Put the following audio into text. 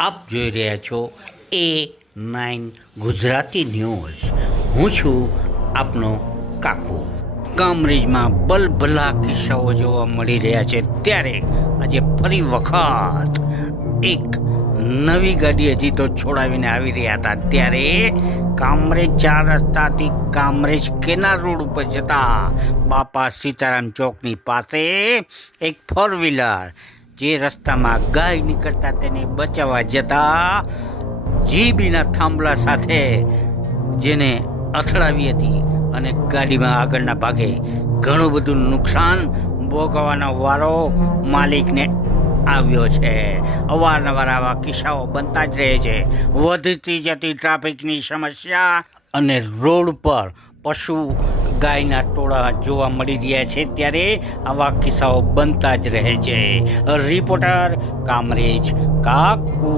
આપ જોઈ રહ્યા છો એ નાઇન ગુજરાતી ન્યૂઝ. હું છું આપનો કાકુ. કામરેજમાં બલભલા કિસ્સાઓ જોવા મળી રહ્યા છે. ત્યારે આજે ફરી વખત એક નવી ગાડી હજી તો છોડાવીને આવી રહ્યા હતા. ત્યારે કામરેજ ચાર રસ્તાથી કામરેજ કેનાર રોડ ઉપર જતા બાપા સીતારામ ચોકની પાસે એક ફોર વ્હીલર જે રસ્તામાં ગાય નીકળતા તેને બચાવવા જતા જીબીના થાંભલા સાથે જેને અથડાવી હતી અને ગાડીમાં આગળના ભાગે ઘણું બધું નુકસાન ભોગવવાનો વારો માલિકને આવ્યો છે. અવારનવાર આવા કિસ્સાઓ બનતા જ રહે છે. વધતી જતી ટ્રાફિકની સમસ્યા અને રોડ પર પશુ ગાયના ટોળા જોવા મળી રહ્યા છે ત્યારે આવા કિસ્સાઓ બનતા જ રહે છે. રિપોર્ટર કામરેજ કાકુ.